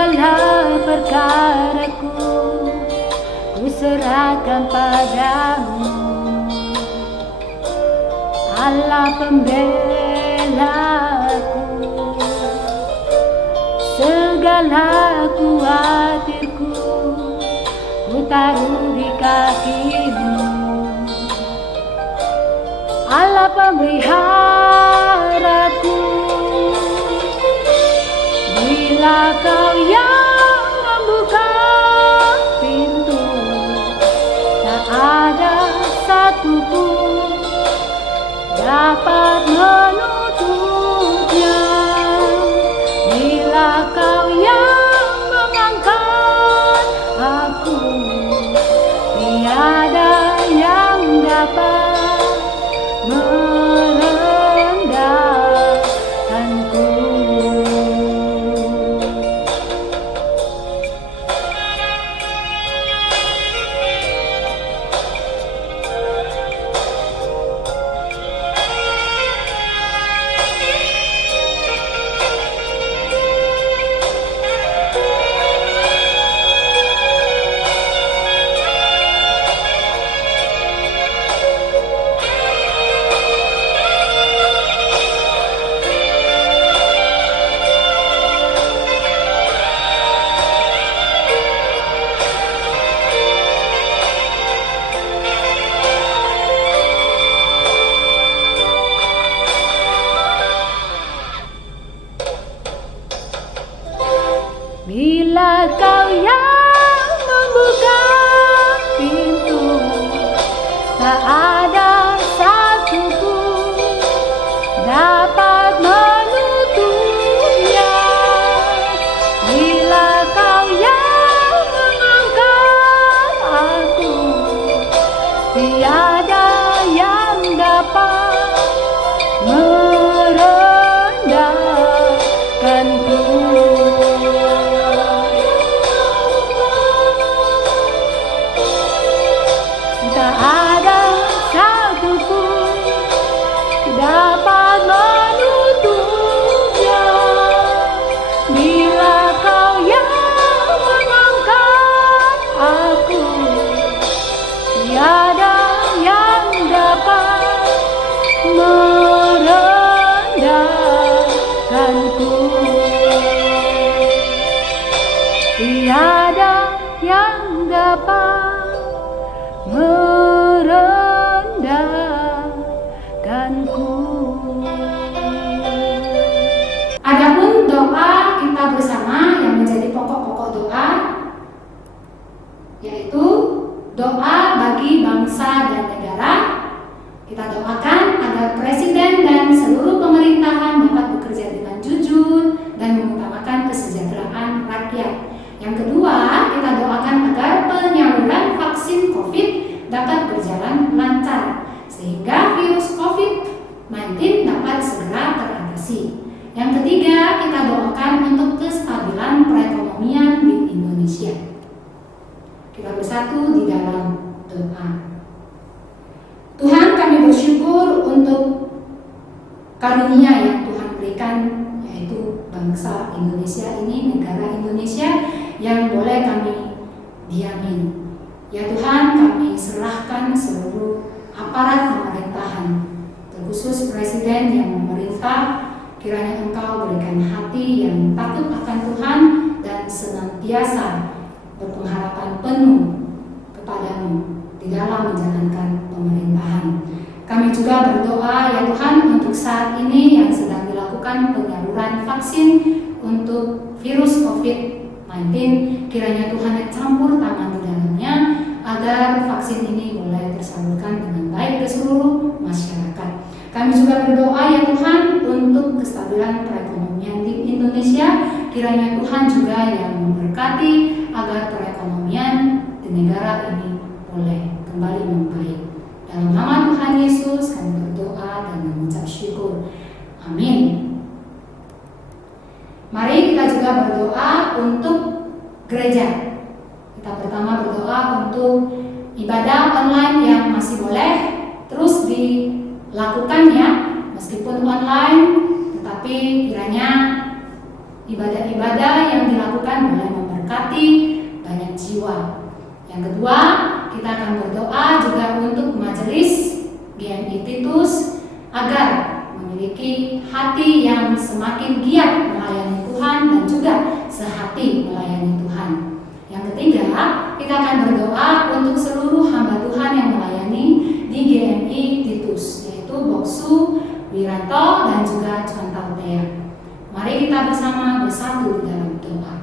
segala perkaraku ku serahkan padamu, Allah pembelaku. Segala khawatirku ku taruh di kakimu, Allah pemeliharaku. Bila kau yang membuka pintu, tak ada satupun dapat menutupnya. Bila kau yang mengangkat aku, tiada yang dapat merendahkanku. Bila kau yang membuka pintu, tak ada satupun dapat menutupnya. Bila kau yang mengangkat aku, tiada yang dapat merendahkanku. Tak ada satupun dapat menutupnya. Bila kau yang mengangkat aku, tiada yang dapat merendahkanku. Tiada yang dapat merendahkanku. Adapun doa kita bersama yang menjadi pokok-pokok doa, yaitu doa bagi bangsa dan negara. Kita doakan agar presiden dan seluruh pemerintahan dapat bekerja dengan jujur dan mengutamakan kesejahteraan rakyat. Yang kedua, kita doakan agar penyaluran vaksin COVID dapat berjalan lancar sehingga virus COVID-19 dapat segera teratasi. Yang ketiga, kita doakan untuk kestabilan perekonomian di Indonesia. Kita bersatu di dalam doa. Tuhan, kami bersyukur untuk karunia yang Tuhan berikan, yaitu bangsa Indonesia ini, negara Indonesia yang boleh kami diamin. Ya Tuhan, kami serahkan seluruh aparat pemerintahan, terkhusus presiden yang memerintah. Kiranya Engkau berikan hati yang takut akan Tuhan dan senantiasa berpengharapan penuh kepadamu di dalam menjalankan pemerintahan. Kami juga berdoa ya Tuhan untuk saat ini yang sedang dilakukan penyaluran vaksin untuk virus COVID-19. Kiranya Tuhan campur tangan di dalamnya agar vaksin ini boleh tersalurkan dengan baik ke seluruh masyarakat. Kami juga berdoa ya Tuhan untuk kestabilan perekonomian di Indonesia. Kiranya Tuhan juga yang memberkati agar perekonomian di negara ini boleh kembali membaik. Dalam nama Tuhan Yesus kami berdoa dan mengucap syukur. Amin. Mari kita juga berdoa untuk gereja. Kita pertama berdoa untuk ibadah online yang masih boleh terus dilakukan ya, meskipun online, tetapi kiranya ibadah-ibadah yang dilakukan lakukan boleh memberkati banyak jiwa. Yang kedua, kita akan berdoa juga untuk majelis GMI Titus agar memiliki hati yang semakin giat melayani Tuhan dan juga sehati melayani Tuhan. Yang ketiga, kita akan berdoa untuk seluruh hamba Tuhan yang melayani di GMI Titus, yaitu Boksu, Wiranto, dan juga Contaltea. Mari kita bersama bersatu dalam doa.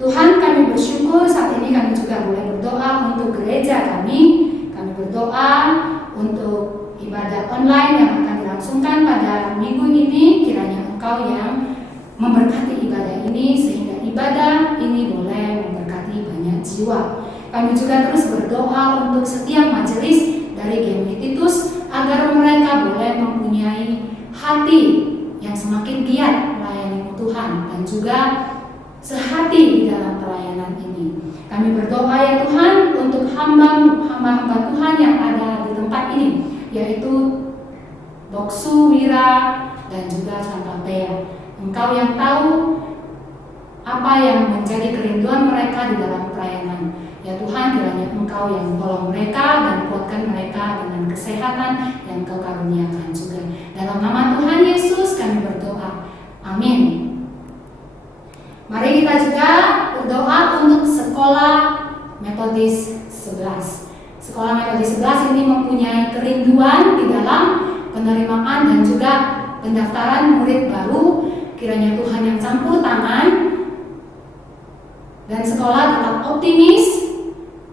Tuhan, kami bersyukur saat ini kami juga boleh berdoa untuk gereja kami. Kami berdoa untuk ibadah online yang akan dilangsungkan pada minggu ini. Kiranya Engkau yang memberkati ibadah ini sehingga ibadah ini boleh memberkati banyak jiwa. Kami juga terus berdoa untuk setiap majelis dari GMI Titus agar mereka boleh mempunyai hati yang semakin giat melayani Tuhan dan juga sehati di dalam pelayanan ini. Kami berdoa ya Tuhan untuk hamba-hamba Tuhan yang ada di tempat ini, yaitu Boksu, Wira, dan juga Contaltea. Engkau yang tahu apa yang menjadi kerinduan mereka di dalam pelayanan. Ya Tuhan, kiranya Engkau yang tolong mereka dan kuatkan mereka dengan kesehatan yang Engkau karuniakan juga. Dalam nama Tuhan Yesus kami berdoa. Amin. Mari kita juga berdoa untuk sekolah Metodis 11. Sekolah Metodis 11 ini mempunyai kerinduan di dalam penerimaan dan juga pendaftaran murid baru. Kiranya Tuhan yang campur tangan dan sekolah tetap optimis,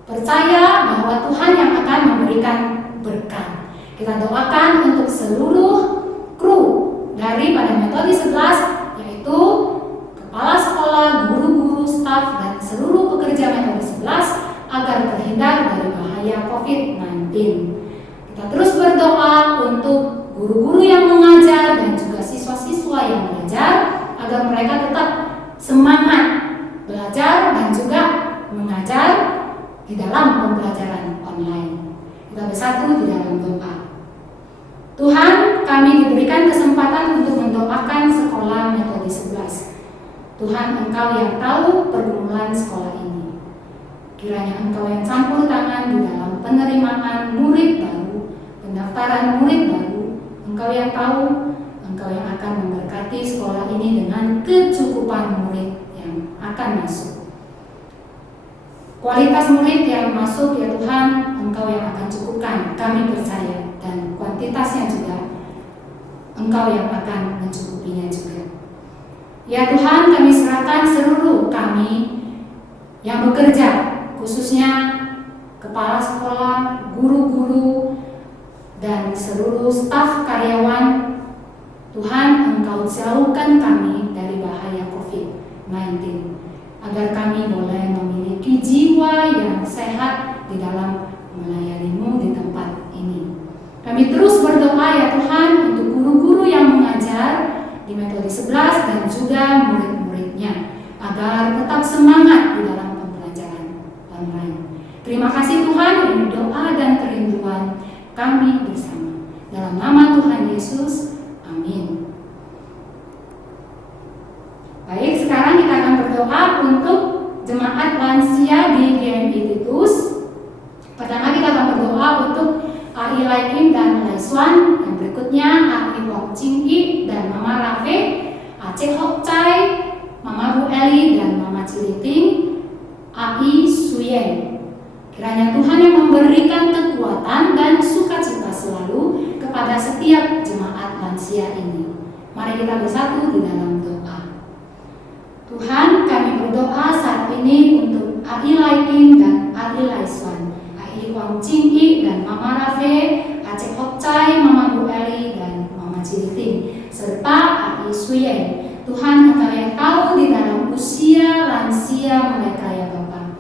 percaya bahwa Tuhan yang akan memberikan berkat. Kita doakan untuk seluruh kru daripada Metodis 11, yaitu kepala sekolah, guru-guru, staf, dan seluruh pekerja Metodis 11 agar terhindar dari bahaya COVID-19. Kita terus berdoa untuk guru-guru yang mengajar dan juga siswa-siswa yang belajar agar mereka tetap semangat belajar dan juga mengajar di dalam pembelajaran online. Kita bersatu di dalam doa. Tuhan, kami diberikan kesempatan untuk mendoakan sekolah Metodis 11. Tuhan, Engkau yang tahu pergumulan sekolah ini. Kiranya Engkau yang campur tangan di dalam penerimaan murid baru, pendaftaran murid baru. Engkau yang tahu, Engkau yang akan memberkati sekolah ini dengan kecukupan murid yang akan masuk. Kualitas murid yang masuk ya Tuhan, Engkau yang akan cukupkan, kami percaya. Dan kuantitasnya juga Engkau yang akan mencukupinya juga. Ya Tuhan, kami serahkan seluruh kami yang bekerja, khususnya kepala sekolah, guru-guru, dan seluruh staf karyawan. Tuhan, Engkau jauhkan kami dari bahaya COVID-19, agar kami boleh memiliki jiwa yang sehat di dalam melayani-Mu di tempat ini. Kami terus berdoa ya Tuhan untuk guru-guru yang mengajar di Metodis 11 dan juga murid-muridnya agar tetap semangat di dalam pembelajaran online. Terima kasih Tuhan, ini doa dan kerinduan kami bersama. Dalam nama Tuhan Yesus, amin. Baik, sekarang kita akan berdoa untuk jemaat lansia di GMI Titus. Pertama kita akan berdoa untuk AI Laikim dan Laiswan. Yang berikutnya AI Wong Cingki dan Mama Rafe, Aceh Hokcai, Mama Bu Eli dan Mama Ciliting, AI Suyen. Kiranya Tuhan yang memberikan kekuatan dan sukacita selalu kepada setiap jemaat lansia ini. Mari kita bersatu di dalam doa. Tuhan, kami berdoa saat ini untuk AI Laikim dan AI Laiswan, AI Wang Cingki dan Mama Rafe, Aceh Hokcai, Mama Bu Eli dan Mama Ciliting, serta AI Suyen. Tuhan, Engkau yang tahu di dalam usia lansia mereka ya Bapa.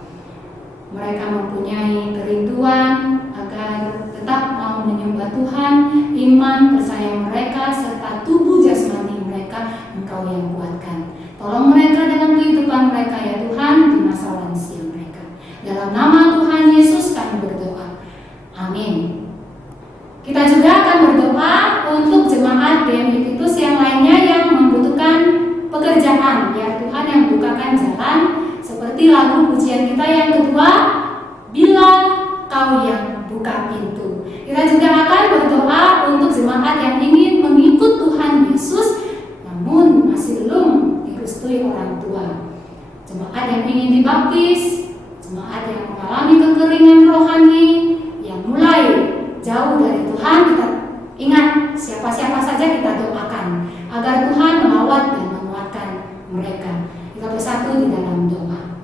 Mereka mempunyai kerinduan agar tetap mau menyembah Tuhan, iman, percaya mereka, serta tubuh jasmani mereka Engkau yang kuatkan. Tolong mereka dalam kehidupan mereka ya Tuhan di masa lansia mereka. Dalam nama Tuhan Yesus kami berdoa. Amin. Kita juga akan berdoa untuk jemaat GMI Titus yang lainnya yang membutuhkan pekerjaan jalan, biar Tuhan yang bukakan jalan. Seperti lagu pujian kita yang kedua, bila Kau yang buka pintu. Kita juga akan berdoa untuk jemaat yang ingin mengikut Tuhan Yesus namun masih belum direstui orang tua. Jemaat yang ingin dibaptis, jemaat yang mengalami kekeringan rohani, yang mulai jauh dari Tuhan, kita ingat siapa-siapa saja kita doakan agar Tuhan melawat dan menguatkan mereka. Kita bersatu di dalam doa.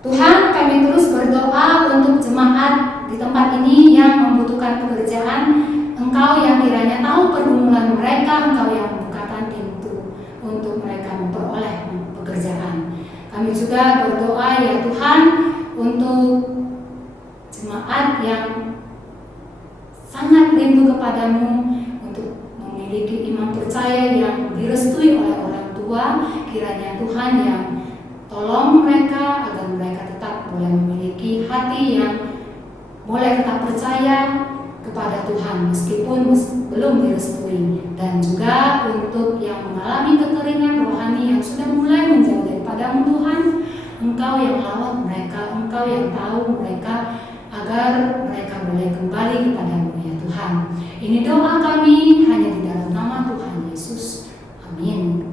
Tuhan, kami terus berdoa untuk jemaat di tempat ini yang membutuhkan pekerjaan. Engkau yang kiranya tahu pergumulan mereka, Engkau yang membukakan pintu untuk mereka memperoleh pekerjaan. Kami juga berdoa ya Tuhan untuk jemaat yang sangat rindu kepadamu, untuk memiliki iman percaya yang direstui oleh orang tua. Kiranya Tuhan yang tolong mereka agar mereka tetap boleh memiliki hati yang boleh tetap percaya kepada Tuhan meskipun belum direstui. Dan juga untuk yang mengalami kekeringan rohani yang sudah mulai menjauh daripadamu Tuhan, Engkau yang lawat mereka, Engkau yang tahu mereka, agar mereka boleh kembali kepadamu ya Tuhan. Ini doa kami hanya di dalam nama Tuhan Yesus. Amin.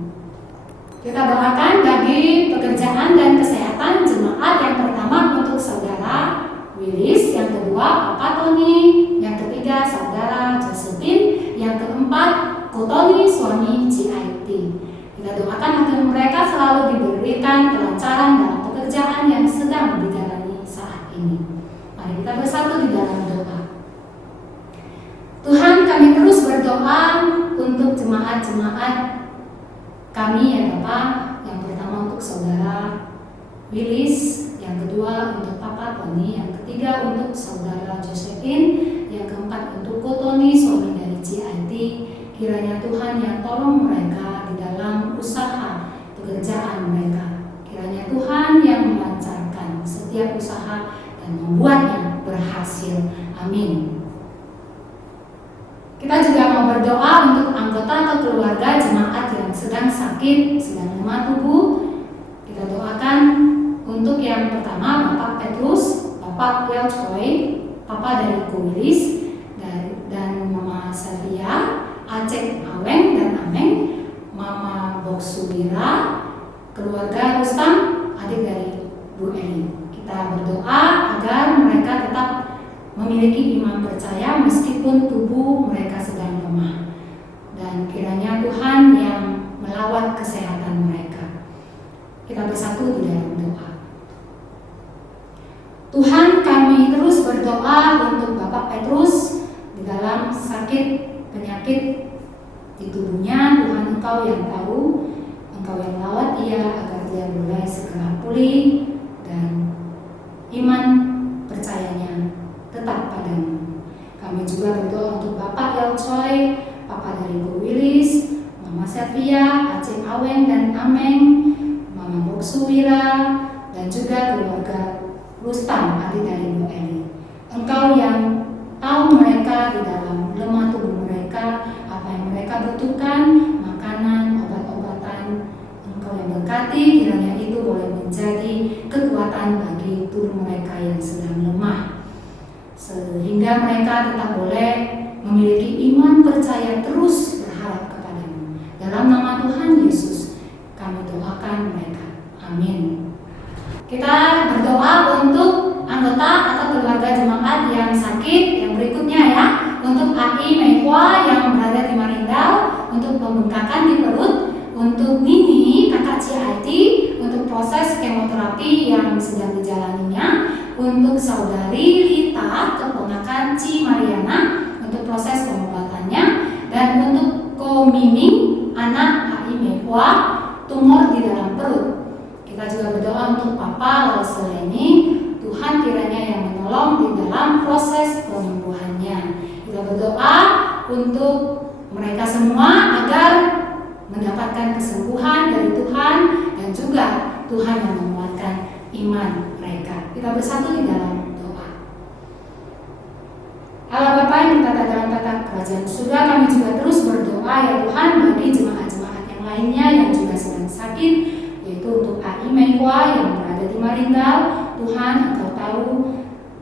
Kita doakan bagi pekerjaan dan kesehatan jemaat. Yang pertama untuk saudara Willis, yang kedua Papa Tony, yang ketiga saudara Josephine, yang keempat Kotoni suami CIT. Kita doakan agar mereka selalu diberikan kelancaran dalam pekerjaan yang sedang dijalani saat ini. Mari kita bersatu di dalam doa. Tuhan, kami terus berdoa untuk jemaat-jemaat kami ya Bapak. Yang pertama untuk saudara Willis, yang kedua untuk Papa Tony, yang ketiga untuk saudara Josephine, yang keempat untuk Kotoni suami dari CIT. Kiranya Tuhan yang tolong mereka di dalam usaha pekerjaan mereka. Kiranya Tuhan yang melancarkan setiap usaha dan membuatnya berhasil. Amin. Kita juga mau berdoa untuk anggota atau keluarga jemaat yang sedang sakit, sedang lemah tubuh. Kita doakan untuk yang pertama Bapak Petrus, Bapak Yao Choi, Papa dari Willis, dan Mama Sylvia, Aceh Aweng dan Ameng, Mama Boksubira, keluarga Rustam, adik dari Bu Eli. Kita berdoa agar mereka tetap memiliki iman percaya meskipun tubuh mereka sedang lemah. Dan kiranya Tuhan yang melawat kesehatan mereka. Kita bersatu di dalam doa. Tuhan, kami terus berdoa untuk Bapak Petrus di dalam sakit penyakit di tubuhnya. Tuhan, Engkau yang tahu, Engkau yang melawat ia agar dia boleh segera pulih dan iman percayanya tetap padamu. Kami juga berdoa untuk Bapak Yao Choi, Papa dari Bu Willis, Mama Sylvia, Aceh Aweng dan Ameng, Mama Boksubira, dan juga keluarga Rustam, adik dari Bu Eli. Engkau yang tahu mereka di dalam lemah tubuh mereka, apa yang mereka butuhkan, makanan, obat-obatan. Engkau yang berkati, kiranya itu boleh menjadi kekuatan bagi tubuh mereka yang sedang lemah, sehingga mereka tetap boleh memiliki iman percaya terus berharap kepadamu. Dalam nama Tuhan Yesus kami doakan mereka. Amin. Kita berdoa untuk anggota atau keluarga jemaat yang sakit yang berikutnya ya. Untuk Ai Meihua yang berada di Marindau, untuk pembengkakan di perut, untuk Nini kakak CIT, untuk proses kemoterapi yang sedang dijalaninya, untuk saudari Lita keponakan Ci Mariana untuk proses pengobatannya, dan untuk Ko Miming anak Ai Meihua tumor di dalam perut. Kita juga berdoa untuk Papa Lauseleni, Tuhan kiranya yang menolong di dalam proses penyembuhannya. Kita berdoa untuk mereka semua agar mendapatkan kesembuhan dari Tuhan, dan juga Tuhan yang menguatkan iman mereka. Kita bersatu di dalam doa. Allah Bapa yang berkata dalam tata kerajaan surga, kami juga terus berdoa ya Tuhan bagi jemaat-jemaat yang lainnya yang juga sedang yaitu untuk Ai Meihua yang berada di Marindal. Tuhan, Engkau tahu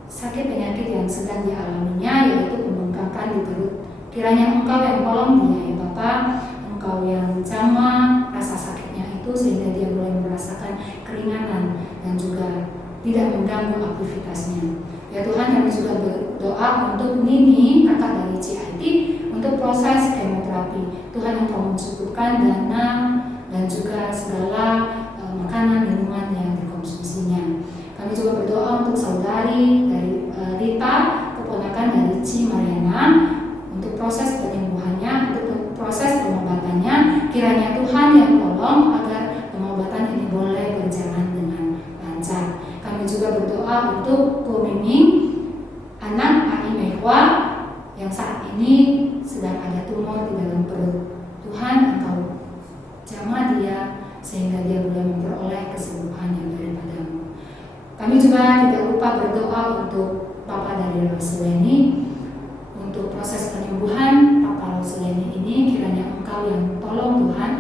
sakit penyakit yang sedang dialaminya, yaitu pembengkakan di perut. Kiranya Engkau yang tolong dia ya Bapa, Engkau yang jamah rasa sakitnya itu sehingga dia boleh merasakan keringanan dan juga tidak mengganggu aktivitasnya. Ya Tuhan, kami juga berdoa untuk Nini, kakak dari CIT, untuk proses kemoterapi. Tuhan Engkau mencukupkan dana dan juga segala makanan minuman yang dikonsumsinya. Kami juga berdoa untuk saudari dari Rita, keponakan dari Ci Mariana, untuk proses penyembuhannya, untuk proses pengobatannya. Kiranya Tuhan yang tolong agar pengobatan ini boleh berjalan dengan lancar. Kami juga berdoa untuk Ko Miming, anak Ai Meihua yang saat ini sedang ada tumor di dalam perut. Tuhan, Engkau jamah dia sehingga dia boleh memperoleh kesembuhan yang daripada-Mu. Kami juga tidak lupa berdoa untuk Papa dari Roseleni, untuk proses penyembuhan Papa Roseleni ini. Kiranya Engkau yang tolong Tuhan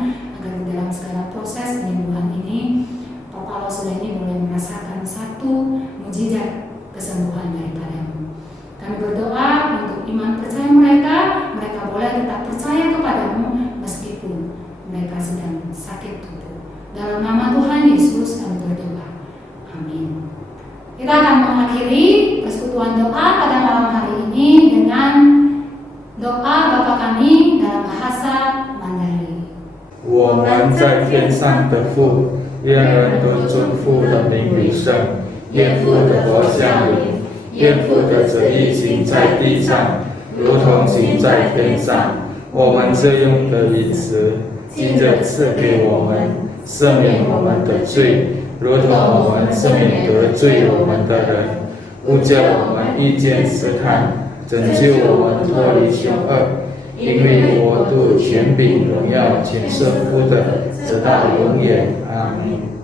agar di dalam segala proses penyembuhan ini Papa Roseleni boleh merasakan satu mujizat kesembuhan daripada-Mu. Kami berdoa untuk iman percaya mereka boleh tetap percaya kepada-Mu meskipun mereka sedang sakit tubuh. Dalam nama Tuhan Yesus kami berdoa. Amin. Kita akan mengakhiri persekutuan doa pada malam hari ini dengan doa Bapa kami dalam bahasa Mandarin. 我们在天上的父，愿人都尊父的名为圣，愿父的国降临，愿父的旨意行在地上，如同行在天上。我们这用的饮食，今日赐给我们，赦免我们的罪，如同我们赦免得罪我们的人，不叫我们遇见试探，拯救我们脱离凶恶。因为国度、权柄、荣耀，全是父的，直到永远。阿们。